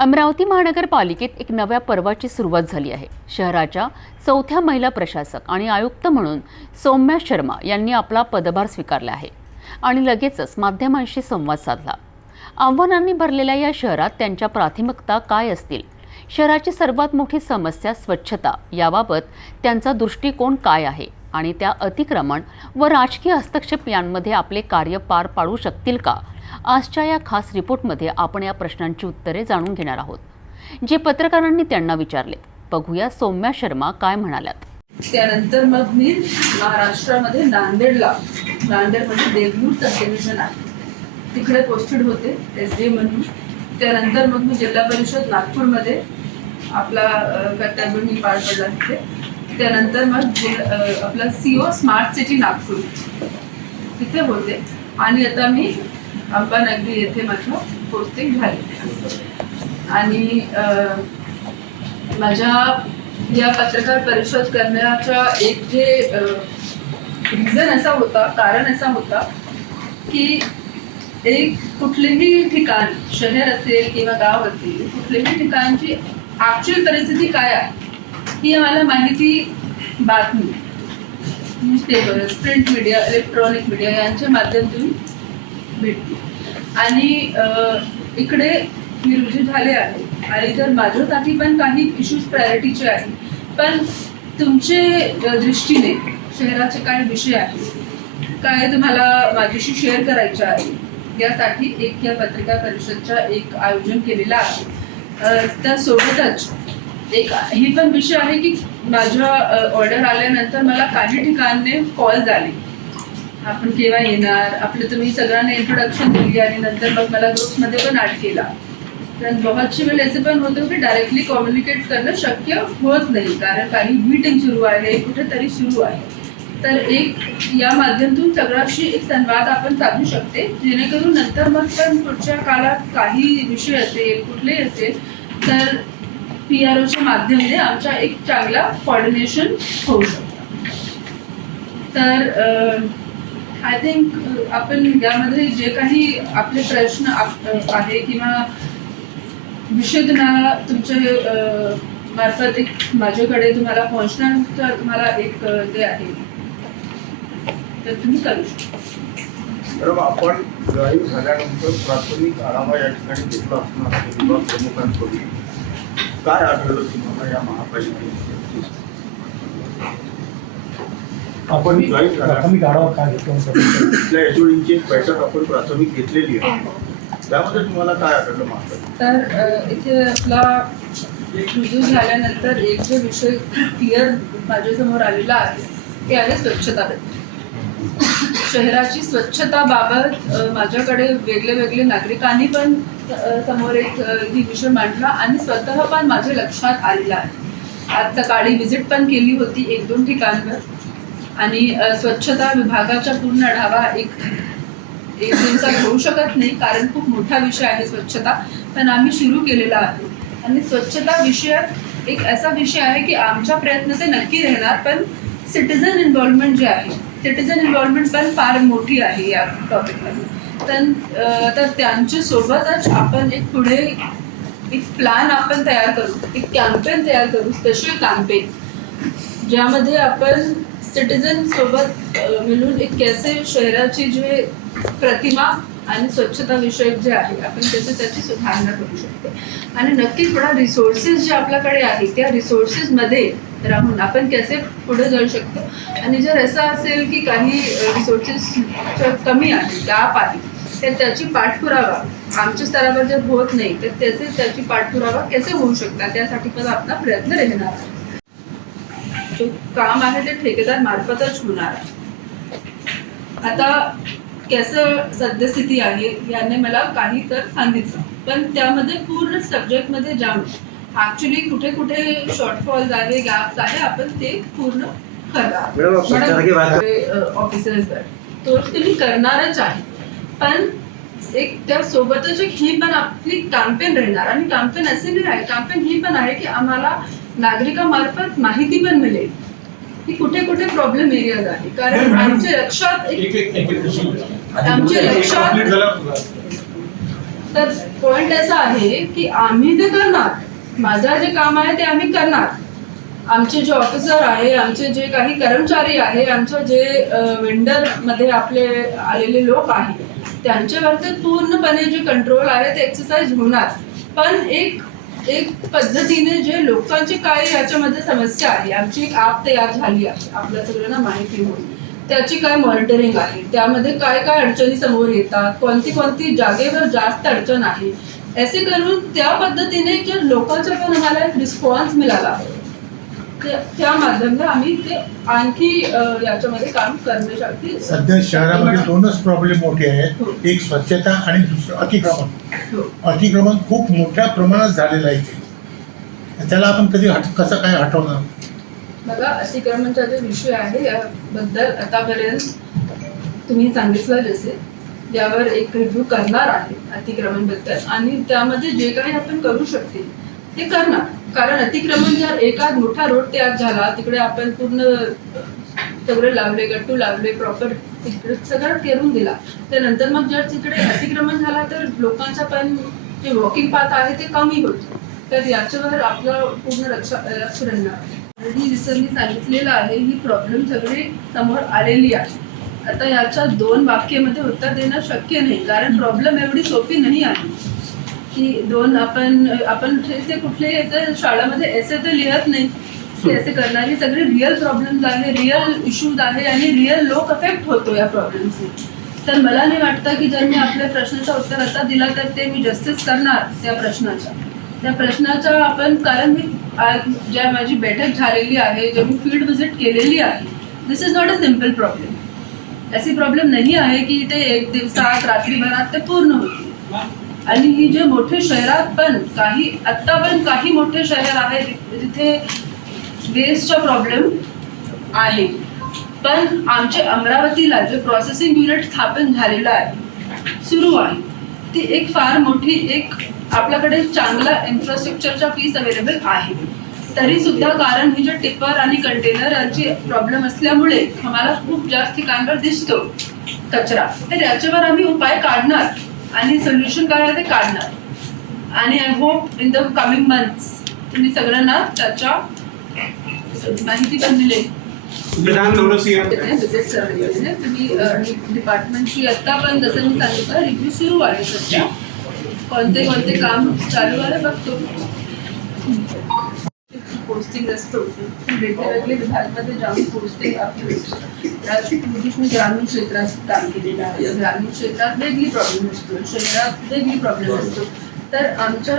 अमरावती महानगरपालिकेत एक नव्या पर्वाची सुरुवात झाली आहे। शहराच्या चौथ्या महिला प्रशासक आणि आयुक्त म्हणून सौम्या शर्मा यांनी आपला पदभार स्वीकारला आहे आणि लगेचच माध्यमांशी संवाद साधला। आव्हानांनी भरलेल्या या शहरात त्यांच्या प्राथमिकता काय असतील, शहराची सर्वात मोठी समस्या स्वच्छता याबाबत त्यांचा दृष्टिकोन काय आहे आणि त्या अतिक्रमण व राजकीय हस्तक्षेप यांमध्ये आपले कार्य पार पाडू शकतील का, आजच्या या खास रिपोर्टमध्ये आपण या प्रश्नांची उत्तरे जाणून घेणार आहोत, जे पत्रकारांनी त्यांना विचारले। बघूया सौम्या शर्मा काय म्हणाल्यात। त्यानंतर मग मी महाराष्ट्रामध्ये नांदेडमध्ये देगलूर सब डिव्हिजन आहे, तिकडे पोस्टेड होते SD म्हणून। त्यानंतर मग मी जिल्हा परिषद नागपूरमध्ये आपला कर्तव्य मी पार पडला तिथे। त्यानंतर मग आपला CO स्मार्ट सिटी नागपूर तिथे होते आणि आता मी अंबानगरी येथे माझं पोस्टिंग झाली। आणि माझ्या या पत्रकार परिषद करण्याचा एक जे रिझन असा होता, कारण असा होता की एक कुठलेही ठिकाण, शहर असेल किंवा गाव असेल, कुठल्याही ठिकाणची ॲक्च्युअल परिस्थिती काय आहे ही आम्हाला माहिती बातमी newspaper, print media, electronic media यांच्या माध्यमातून भेटते। आणि इकडे मी रुजू झाले आहे आणि तर माझ्यासाठी पण काही इश्यूज प्रायोरिटीचे आहेत, पण तुमचे दृष्टीने शहराचे काय विषय आहेत, काय तुम्हाला माझ्याशी शेअर करायचे आहे, यासाठी एक या पत्रकार परिषदचा एक आयोजन केलेला आहे। त्यासोबतच एक ही पण विषय आहे की माझ्या ऑर्डर आल्यानंतर मला काही ठिकाणी कॉल झाले, आपण केव्हा येणार, आपलं तुम्ही सगळ्यांना इंट्रोडक्शन दिली आणि नंतर मग मला ग्रुपमध्ये पण ॲड केला। तर बहुतशी वेळ असं पण होतं की डायरेक्टली कम्युनिकेट करणं शक्य होत नाही, कारण काही मीटिंग सुरू आहे, कुठेतरी सुरू आहे। तर एक या माध्यमातून सगळ्याशी एक संवाद आपण साधू शकते, जेणेकरून नंतर मग पण पुढच्या काळात काही विषय असेल, कुठलेही असेल, तर PROच्या माध्यमाने आमचा एक चांगला कोऑर्डिनेशन होऊ शकतं। तर आय थिंक आपण यामध्ये जे काही आपले प्रश्न आहे किंवा विषय तुमच्या मार्फत एक माझ्याकडे तुम्हाला पोहोचण्याचा तुम्हाला एक ते आहे, तर तुम्ही करू शकता। तर आपण जॉईन झाल्यानंतर प्राथमिक आढावा या ठिकाणी घेतला असणार विभाग प्रमुखांकडून काय आढळलं तुम्हाला या महापालिकेत? आपण प्राथमिक आढावा काय घेतला? तिथल्या HODची एक बैठक आपण प्राथमिक घेतलेली आहे, त्यामध्ये तुम्हाला काय आढळलं महापालिकेत? तर इथे आपला रुजू झाल्यानंतर एक जो विषय क्लिअर माझ्यासमोर आलेला आहे ते आहे स्वच्छता। शहराची स्वच्छताबाबत माझ्याकडे वेगळे नागरिकांनी पण समोर एक ही विषय मांडला आणि स्वतः पण माझ्या लक्षात आलेला आहे। आज सकाळी व्हिजिट पण केली होती 1-2 ठिकाणवर आणि स्वच्छता विभागाचा पूर्ण आढावा एक दिवसात होऊ शकत नाही, कारण खूप मोठा विषय आहे स्वच्छता, पण आम्ही सुरू केलेला आहे। आणि स्वच्छता विषयात एक असा विषय आहे की आमचा प्रयत्न ते नक्की राहणार, पण सिटिझन इन्व्हॉल्वमेंट जे आहे, सिटिझन इन्व्हॉल्वमेंट पण फार मोठी आहे या टॉपिकमध्ये। तर त्यांच्या सोबतच आपण एक पुढे एक प्लॅन आपण तयार करू, एक कॅम्पेन तयार करू, स्पेशल कॅम्पेन, ज्यामध्ये आपण सिटिझन सोबत मिळून एक कैसे शहराची जे प्रतिमा आणि स्वच्छता विषयक जे आहे आपण त्याची सुधारणा करू शकतो। आणि नक्की थोडा रिसोर्सेस जे आपल्याकडे आहे त्या रिसोर्सेसमध्ये राहून आपण कसे पुढे जाऊ शकतो। आणि जर असं असेल की काही रिसोर्सेसच्या कमी आहे, गॅप आहे, तर त्याची पाठपुरावा आमच्या स्तरावर जर होत नाही तर त्याची पाठपुरावा कसे होऊ शकतात, त्यासाठी पण आपला प्रयत्न राहणार आहे। जो काम आहे ते ठेकेदार मार्फतच होणार आहे। आता कसं सद्यस्थिती आहे याने मला काही तर सांगितलं, पण त्यामध्ये पूर्ण सब्जेक्टमध्ये जाऊन ॲक्च्युली कुठे कुठे शॉर्टफॉल्स आहे, गॅप्स आहे, आपण ते पूर्ण करणार ऑफिसर्सवर, तो तुम्ही करणारच आहे। पण एक त्यासोबतच एक ही पण आपली कॅम्पेन राहणार आणि कॅम्पेन असे नाही आहे, कॅम्पेन ही पण आहे की आम्हाला नागरिकांमार्फत माहिती पण मिळेल की कुठे कुठे प्रॉब्लेम एरियाज आहे, कारण आमच्या लक्षात तर पॉइंट असा आहे की आम्ही ते करणार, माझं जे काम आहे ते आम्ही करणार. आमचे जे ऑफिसर आहे, आमचे जे काही कर्मचारी आहे, आमचं जे वेंडरमध्ये आपले आलेले लोक आहेत, त्यांच्यावरती पूर्णपणे जे कंट्रोल आहे ते एक्सरसाइज होणार. पण एक पद्धतीने जे लोकांची काय याच्यामध्ये समस्या आहे, आमची एक ॲप तयार झाली आहे आपल्या सगळ्यांना माहिती होईल, त्याची काय मॉनिटरिंग आहे, त्यामध्ये काय काय अडचणी समोर येतात, कोणती जागेवर जास्त अडचण आहे, असे करून त्या पद्धतीने जे लोकांचा पण आम्हाला एक रिस्पॉन्स मिळाला आहे, त्या माध्यमाने आम्ही ते आणखी याच्यामध्ये काम करण्यासाठी. सध्या शहरामध्ये दोनच प्रॉब्लेम मोठे आहेत, एक स्वच्छता आणि दुसरं अतिक्रमण. अतिक्रमण खूप मोठ्या प्रमाणात झालेलं आहे, त्याला आपण कधी कसं काय हटवणार? बघा, अतिक्रमणचा जो विषय आहे याबद्दल आतापर्यंत तुम्ही सांगितलं जसे यावर एक रिव्ह्यू करणार आहे अतिक्रमणबद्दल, आणि त्यामध्ये जे काही आपण करू शकते ते करणार. कारण अतिक्रमण जर एखाद मोठा रोड तयार झाला, तिकडे आपण पूर्ण सगळे लावले, गट्टू लावले, प्रॉपर तिकडे सगळं करून दिला, त्यानंतर मग जर तिकडे अतिक्रमण झाला तर लोकांचा पण जे वॉकिंग पाथ आहे ते कमी होतं. तर याच्यावर आपलं पूर्ण लक्ष राहणार. ऑलरेडी रिसर्चनी सांगितलेलं आहे, ही प्रॉब्लेम सगळी समोर आलेली आहे. आता याच्या 2 वाक्यामध्ये उत्तर देणं शक्य नाही, कारण प्रॉब्लेम एवढी सोपी नाही आहे की 2 आपण ते कुठले शाळेमध्ये ऐसे तर लिहत नाही की ऐसे करणारी सगळे रिअल प्रॉब्लेम्स आहे, रिअल इश्यूज आहे आणि रिअल लोक अफेक्ट होतो या प्रॉब्लेम्सने. तर मला नाही वाटतं की जर मी आपल्या प्रश्नाचं उत्तर आता दिला तर ते मी जस्टिस करणार त्या प्रश्नाचा आपण. कारण मी ज्या माझी बैठक झालेली आहे, जे मी फील्ड व्हिजिट केलेली आहे, this is not a simple problem. अशी प्रॉब्लेम नाही आहे की ते 1 दिवसात रात्रीभरात ते पूर्ण होते. आणि ही जे मोठे शहरात पण आत्ता पण काही मोठे शहर आहे जिथे वेस्टचा प्रॉब्लेम आहे. पण आमच्या अमरावतीला जे प्रोसेसिंग युनिट स्थापन झालेलं आहे, सुरू आहे, ती एक फार मोठी एक आपल्याकडे चांगला इन्फ्रास्ट्रक्चरचा पीस अवेलेबल आहे. तरी सुद्धा कारण ही जे टिपर आणि कंटेनर यांची प्रॉब्लेम असल्यामुळे आम्हाला खूप जास्त ठिकाणवर दिसतो कचरा. तर याच्यावर आम्ही उपाय काढणार आणि सोल्युशन काय आहे ते काढणार. आणि I hope in the coming months तुम्ही सगळ्यांना त्याच्या माहिती पण मिळेल. तुम्ही डिपार्टमेंटची आता पण जसं मी सांगितलं रिव्ह्यू सुरू आहे. सध्या कोणते काम चालू आहे बघतो. पोस्टिंग असतो वेगवेगळे विभागामध्ये जाऊन पोस्टिंग आपली ग्रामीण क्षेत्रात काम केलेलं आहे. ग्रामीण क्षेत्रात वेगळी प्रॉब्लेम असतो, शहरात वेगळी प्रॉब्लेम असतो. तर आमच्या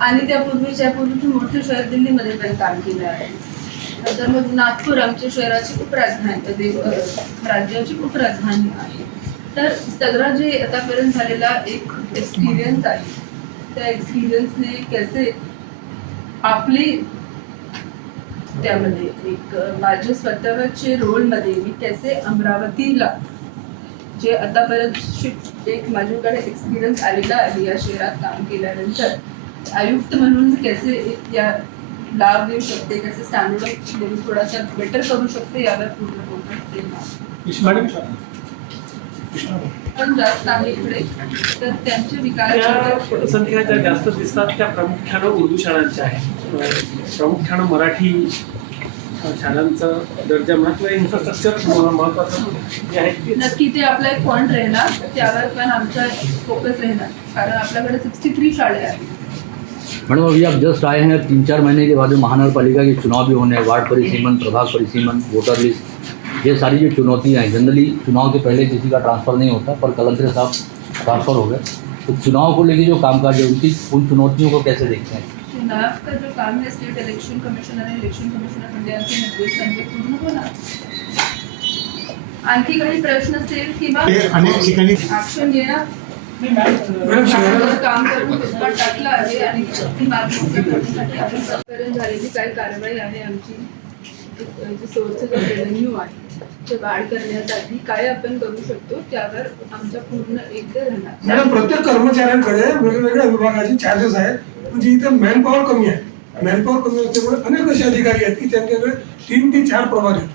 आणि त्यापूर्वी मोठे शहर दिल्लीमध्ये पण काम केलं आहे. नंतर मग नागपूर आमच्या शहराची उपराजधानी, राज्याची उपराजधानी आहे. तर सगळं जे आतापर्यंत झालेला एक एक्सपिरियन्स आहे, त्या एक्सपिरियन्सने कसे आपली त्यामध्ये एक माझ्या स्वतःच्या रोलमध्ये मी कसे अमरावतीला जे आतापर्यंत एक माझ्याकडे एक्सपिरियन्स आलेला आहे या शहरात काम केल्यानंतर आयुक्त म्हणून कसे या लाभ देऊ शकते, कसे स्टँडर्ड देऊन थोडासा बेटर करू शकते यावर पूर्ण फोकस पण जास्त आहे इकडे. तर त्यांचे विकास संख्या ज्या जास्त दिसतात त्या प्रामुख्यानं उर्दू शाळांच्या आहेत. प्रामुख्यानं मराठी शाळांचा दर्जा किंवा इन्फ्रास्ट्रक्चर महत्वाचं जे आहे नक्की ते आपला एक पॉईंट राहणार, त्यावर पण आमचा फोकस राहणार. कारण आपल्याकडे 63 शाळे आहेत. मैडम अभी आप जस्ट आए हैं, 3-4 महीने के बाद में महानगरपालिका के चुनाव भी होने हैं, वार्ड परिसीमन, प्रभाग परिसीमन, वोटर लिस्ट, ये सारी जो चुनौतियाँ हैं. जनरली चुनाव के पहले किसी का ट्रांसफ़र नहीं होता, पर कलंदरे साहब ट्रांसफ़र हो गए. तो चुनाव को लेकर जो कामकाज है उनकी उन चुनौतियों को कैसे देखते हैं? चुनाव का जो काम है स्टेट इलेक्शन कमिशन आणि इलेक्शन कमिशनर मंडळाचे निर्देशांचे पूर्ण होणार. आणखी काही प्रश्न असेल किंवा अनेक ठिकाणी ऍक्शन घेणार काम करून पुस्तकात टाकलं आहे आणि मार्गदर्शन आपण झालेली काही कारवाई आहे आमची. जे सोर्सेस ऑफ रेव्हेन्यू आहे ते वाढ करण्यासाठी काय आपण करू शकतो त्यावर आमचा पूर्ण एक राहणार. मॅडम, प्रत्येक कर्मचाऱ्यांकडे वेगवेगळ्या विभागाचे चार्जेस आहेत. म्हणजे इथे मॅनपॉवर कमी आहे. मॅनपॉवर कमी असल्यामुळे अनेक असे अधिकारी आहेत की त्यांच्याकडे 3 ते 4 प्रभाग आहेत.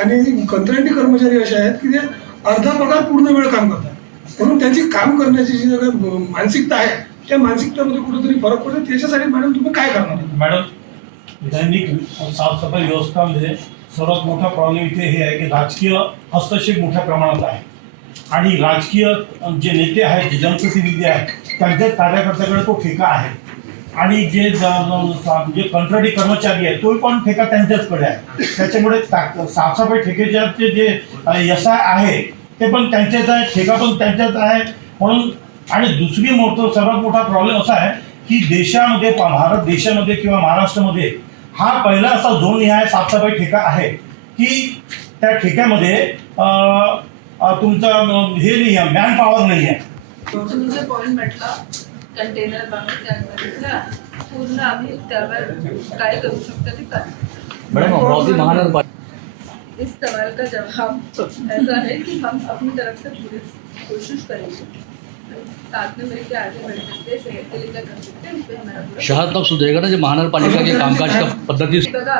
आणि कंत्राटी कर्मचारी असे आहेत की ते अर्धा पगार पूर्ण वेळ काम करतात. म्हणून त्यांची काम करण्याची जी काही मानसिकता आहे त्या मानसिकतेमध्ये कुठेतरी फरक पडतो. त्याच्यासाठी मॅडम तुम्ही काय करणार? मॅडम, दैनिक साफसफाई व्यवस्थामध्ये सर्वात मोठा प्रॉब्लेम इथे हे आहे की राजकीय हस्तक्षेप मोठ्या प्रमाणात आहे आणि राजकीय जे नेते आहेत, जे जनप्रतिनिधी आहेत, त्यांच्याच कार्यकर्त्याकडे तो ठेका आहे आणि जे कंत्राटी कर्मचारी आहेत तो पण ठेका त्यांच्याचकडे आहे. त्याच्यामुळे साफसफाई ठेकेचे जे यशाय आहे ते पण त्यांचेच आहे, ठेका पण त्यांच्याच आहे. म्हणून आणि दुसरी सर्वात मोठा प्रॉब्लेम असा आहे की देशामध्ये, भारत देशामध्ये किंवा महाराष्ट्रामध्ये हा पहिला असा झोन निहाय साफसफाई ठेका आहे की त्या ठेक्यामध्ये तुमचा हे नाही आहे, मॅन पॉवर नाही आहे. तुम्ही जे पॉईंट म्हटला कंटेनर बाबत त्या पूर्ण आम्ही त्यावर काय करू शकतो ते काय. मैडम, अमरावती महानगरपालिका इस सवाल का जवाब ऐसा है कि हम अपनी तरफ से पूरी कोशिश करेंगे, साथ में मिलकर आगे बढ़ सकते हैं, शहर के लिए क्या कर सकते हैं, उस पर हमारा पूरा शहर तब सुधरेगा ना जब महानगरपालिका के कामकाज का पद्धती. बघा,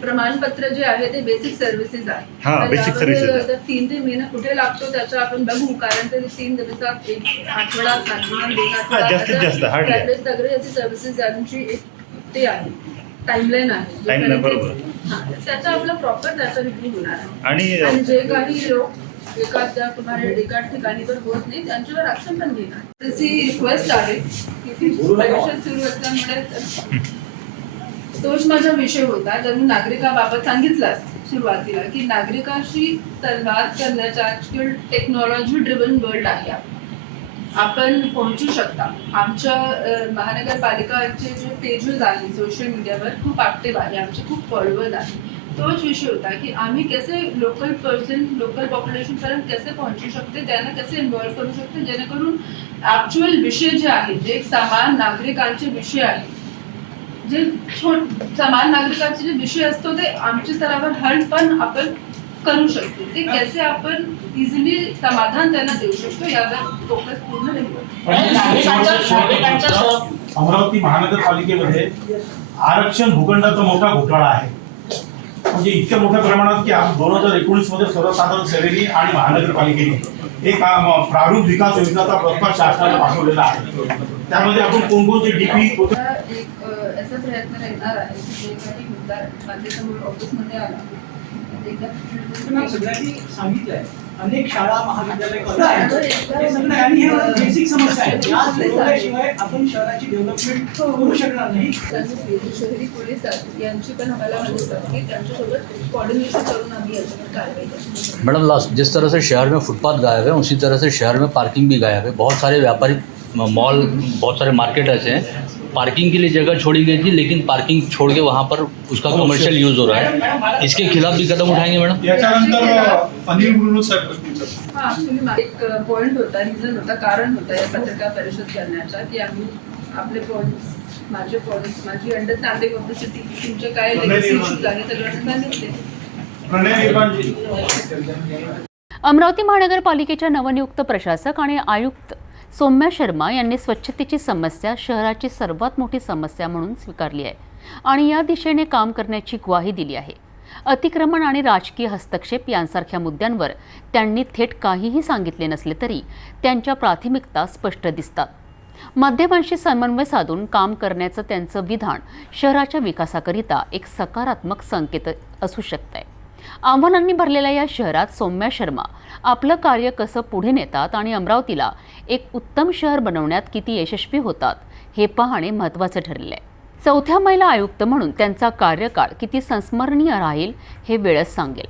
प्रमाणपत्र जे आहे ते बेसिक सर्व्हिसेस आहे. हा, तर basic यामध्ये services. जर 3 महिना कुठे लागतो त्याचं आपण बघू, कारण ते 3 दिवसात एक आठवडा maximum 2 आठवडा जास्तीत जास्त, असं hardly. त्यावेळेस सगळे याची सर्व्हिसेस यांची एक ते आहे, टाइमलाईन आहे. Timeline, बरोबर. हा, त्याचा आपला प्रॉपर त्याचा रिव्ह्यू होणार आहे आणि आणि जे काही लोक एखाद्या एका ठिकाणीवर होत नाही त्यांच्यावर ऍक्शन पण घेणार. तशी रिक्वेस्ट आहे की ती परिषद सुरू असल्यामुळे तोच माझा विषय होता, जर मी नागरिकाबाबत सांगितलं सुरुवातीला की नागरिकांशी संवाद करण्याचा आजकाल टेक्नॉलॉजी ड्रिव्हन वर्ल्ड आहे. आपण पोहोचू शकता. आमच्या महानगरपालिकाचे जे पेजेस आहेत सोशल मीडियावर खूप ॲक्टिव्ह आहे, आमचे खूप फॉलोअर्स आहेत. तोच विषय होता की आम्ही कसे लोकल पॉप्युलेशनपर्यंत कसे पोहोचू शकते, त्यांना कसे इन्व्हॉल्व करू शकते, जेणेकरून ॲक्च्युअल विषय जे आहेत, जे समान नागरिकांचे विषय आहेत, जे समान नागरिकांचे जे विषय असतो ते आमच्या स्तरावर हल पण आपण करू शकतो. ते कसे आपण इझिली समाधान त्यांना देऊ शकतो यावर फोकस पूर्ण अमरावती महानगरपालिकेमध्ये आरक्षण भूखंडाचा मोठा घोटाळा आहे. म्हणजे इतक्या मोठ्या प्रमाणात की 2019 मध्ये सर्वसाधारण सभेने आणि महानगरपालिकेने एक प्रारूप विकास योजनेचा प्रस्ताव शासनाला पाठवलेला आहे. त्यामध्ये आपण कोणकोणते डीपी एक असा प्रयत्न राहणार आहे की जे काही मुद्दा माझ्यासमोर ऑफिसमध्ये आला सगळ्यांनी सांगितलंय, अनेक शाळा महाविद्यालय आणि हे बेसिक समस्या आहेत. या जोडल्याशिवाय आपण शहराची डेव्हलपमेंट करू शकणार नाही. शहरी पोलीस यांची पण आम्हाला मदत करते, त्यांच्यासोबत कोऑर्डिनेशन करून आम्ही याच्यावर कारवाई करतो. मैडम, लास्ट जिस तरह से शहर में फुटपाथ गायब है उसी तरह से शहर में पार्किंग भी गायब है. बहुत सारे व्यापारिक मॉल, बहुत सारे मार्केट ऐसे हैं पार्किंग के लिए जगह छोड़ी गई थी लेकिन पार्किंग छोड़ के वहाँ पर उसका कमर्शियल यूज हो रहा है. इसके खिलाफ भी कदम उठाएंगे मैडम? याच्यानंतर अनिल गुरु साहेब हा, ऍक्च्युली एक पॉईंट होता, रिझन होता, कारण होता या पत्रकार परिषद करण्याचा की आम्ही आपले पॉईंट्स, माझी अंडरस्टँडिंग ऑफ द सिटी, तुमचे काय इश्यूज आहे सगळ्यांना सांगितले. अमरावती महानगरपालिकेच्या नवनियुक्त प्रशासक आणि आयुक्त सौम्या शर्मा यांनी स्वच्छतेची समस्या शहराची सर्वात मोठी समस्या म्हणून स्वीकारली आहे आणि या दिशेने काम करण्याची ग्वाही दिली आहे. अतिक्रमण आणि राजकीय हस्तक्षेप यांसारख्या मुद्द्यांवर त्यांनी थेट काहीही सांगितले नसले तरी त्यांच्या प्राथमिकता स्पष्ट दिसतात. माध्यमांशी समन्वय साधून काम करण्याचं त्यांचं विधान शहराच्या विकासाकरिता एक सकारात्मक संकेत असू शकतंय. आव्हानांनी भरलेल्या या शहरात सौम्या शर्मा आपलं कार्य कसं पुढे नेतात आणि अमरावतीला एक उत्तम शहर बनवण्यात किती यशस्वी होतात हे पाहणे महत्त्वाचं ठरले आहे. 4थ्या महिला आयुक्त म्हणून त्यांचा कार्यकाळ किती संस्मरणीय राहील हे वेळच सांगेल.